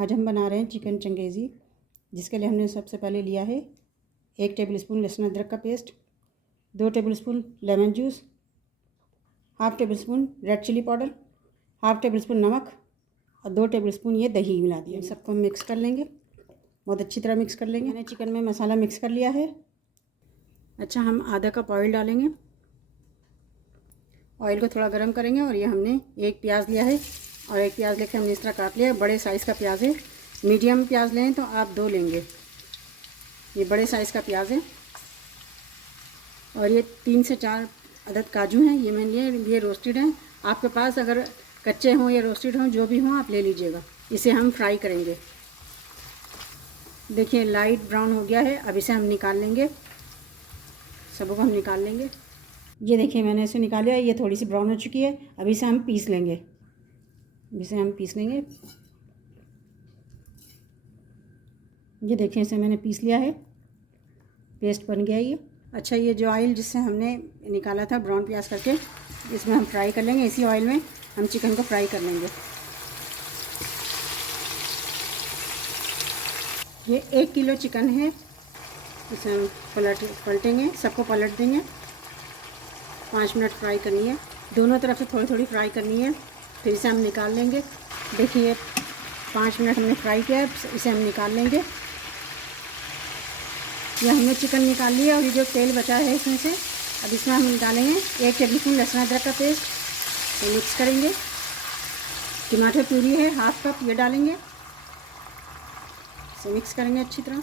आज हम बना रहे हैं चिकन चंगेज़ी, जिसके लिए हमने सबसे पहले लिया है 1 टेबलस्पून लहसुन अदरक का paste, 2 tablespoon lemon juice, half tablespoon red chilli powder, half tablespoon नमक और 2 टेबलस्पून ये दही मिला दिया। सबको मिक्स कर लेंगे, बहुत अच्छी तरह मिक्स कर लेंगे। मैंने चिकन में मसाला मिक्स कर लिया है। अच्छा, हम आधा कप ऑयल डालेंगे। ऑयल को थोड़ा गर्म करेंगे और ये हमने एक प्याज लिया है और एक प्याज लेके हमने इस तरह काट लिया है। बड़े साइज़ का प्याज है, मीडियम प्याज लें तो आप 2 लेंगे। ये बड़े साइज़ का प्याज है। और ये 3 से 4 अदद काजू हैं, ये मैंने लिए, ये रोस्टेड हैं। आपके पास अगर कच्चे हों या रोस्टेड हों, जो भी हों आप ले लीजिएगा। इसे हम फ्राई करेंगे। देखिए लाइट ब्राउन हो गया है, अब इसे हम निकाल लेंगे। सबको हम निकाल लेंगे। ये देखिए मैंने इसे निकाल लिया, ये थोड़ी सी ब्राउन हो चुकी है। अब इसे हम पीस लेंगे। ये देखिए इसे मैंने पीस लिया है, पेस्ट बन गया ये। अच्छा, ये जो ऑयल जिससे हमने निकाला था ब्राउन प्याज करके, इसमें हम फ्राई कर लेंगे। इसी ऑयल में हम चिकन को फ्राई कर लेंगे। ये 1 किलो चिकन है, इसे हम पलटेंगे, सबको पलट देंगे। 5 मिनट फ्राई करनी है, दोनों तरफ से थोड़ी थोड़ी फ्राई करनी है, फिर इसे हम निकाल लेंगे। देखिए 5 मिनट हमने फ्राई किया, इसे हम निकाल लेंगे। ये हमने चिकन निकाल लिया और ये जो तेल बचा है इसमें से अब इसमें हम डालेंगे 1 टेबलस्पून लहसुन अदरक का पेस्ट। तो मिक्स करेंगे। टमाटर प्यूरी है हाफ़ कप, ये डालेंगे। इसे मिक्स करेंगे अच्छी तरह।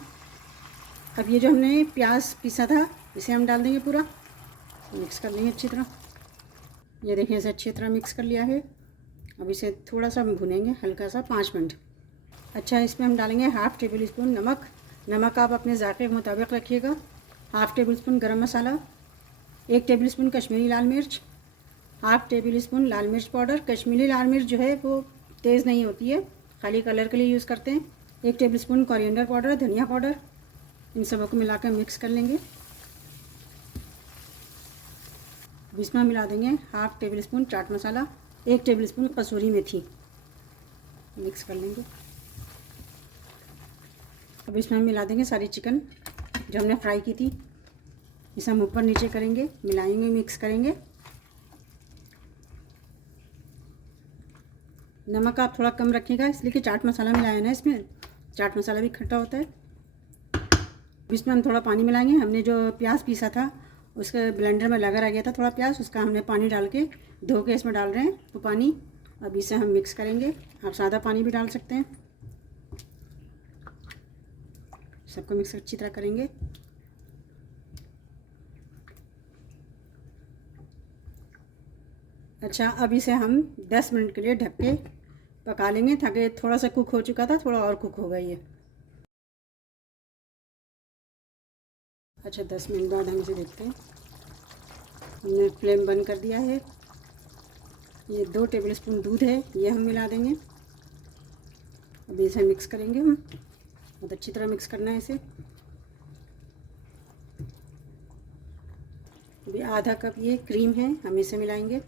अब ये जो हमने प्याज पीसा था इसे हम डाल देंगे पूरा, मिक्स कर लेंगे अच्छी तरह। ये देखिए इसे अच्छी तरह मिक्स कर लिया है। अब इसे थोड़ा सा हम भुनेंगे, हल्का सा 5 मिनट। अच्छा, इसमें हम डालेंगे हाफ़ टेबल स्पून नमक। नमक आप अपने ज़ायक़े के मुताबिक रखिएगा। हाफ़ टेबल स्पून गरम मसाला, 1 टेबल स्पून कश्मीरी लाल मिर्च, हाफ़ टेबल स्पून लाल मिर्च पाउडर। कश्मीरी लाल मिर्च जो है वो तेज़ नहीं होती है, खाली कलर के लिए यूज़ करते हैं। 1 टेबल स्पून कोरिएंडर पाउडर, धनिया पाउडर। इन सबको मिलाकर मिक्स कर लेंगे। अब इसमें मिला देंगे half table spoon chaat masala, 1 table spoon कसूरी मेथी। मिक्स कर लेंगे। अब इसमें हम मिला देंगे सारी चिकन जो हमने फ्राई की थी। इसे हम ऊपर नीचे करेंगे, मिलाएंगे, मिक्स करेंगे। नमक आप थोड़ा कम रखिएगा, इसलिए कि चाट मसाला मिलाया ना, इसमें चाट मसाला भी खट्टा होता है। इसमें हम थोड़ा पानी मिलाएंगे। हमने जो प्याज पीसा था उसके ब्लेंडर में लगा रह गया था थोड़ा प्याज, उसका हमने पानी डाल के धो के इसमें डाल रहे हैं वो पानी। अब इसे हम मिक्स करेंगे। आप सादा पानी भी डाल सकते हैं। सबको मिक्स अच्छी तरह करेंगे। अच्छा, अब इसे हम 10 मिनट के लिए ढक के पका लेंगे, ताकि थोड़ा सा कुक हो चुका था, थोड़ा और कुक होगा ये। अच्छा, 10 मिनट बाद हम इसे देखते हैं। हमने फ्लेम बंद कर दिया है। ये 2 टेबल स्पून दूध है, ये हम मिला देंगे। अब इसे मिक्स करेंगे हम, बहुत अच्छी तरह मिक्स करना है इसे। अभी आधा कप ये क्रीम है, हम इसे मिलाएंगे।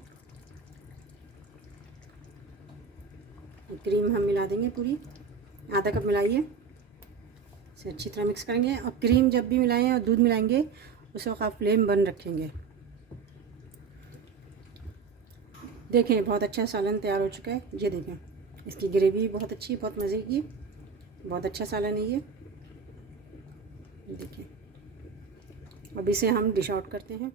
क्रीम हम मिला देंगे पूरी, आधा कप मिलाइए। इसे अच्छी तरह मिक्स करेंगे। और क्रीम जब भी मिलाएं और दूध मिलाएंगे उस वक्त आप फ्लेम बंद रखेंगे। देखें बहुत अच्छा सालन तैयार हो चुका है। ये देखें इसकी ग्रेवी बहुत अच्छी, बहुत मज़े की, बहुत अच्छा सालन है ये। देखिए अब इसे हम डिश आउट करते हैं।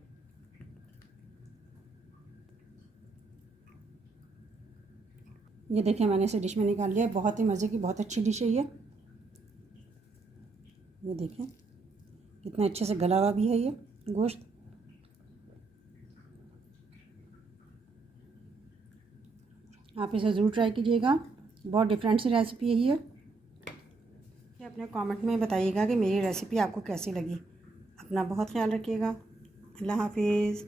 ये देखिए मैंने इसे डिश में निकाल लिया है। बहुत ही मज़े की, बहुत अच्छी डिश है ये देखें कितना अच्छे से गला हुआ भी है ये गोश्त। आप इसे ज़रूर ट्राई कीजिएगा, बहुत डिफरेंट सी रेसिपी है ये। अपने कमेंट में बताइएगा कि मेरी रेसिपी आपको कैसी लगी। अपना बहुत ख्याल रखिएगा। अल्लाह हाफिज़।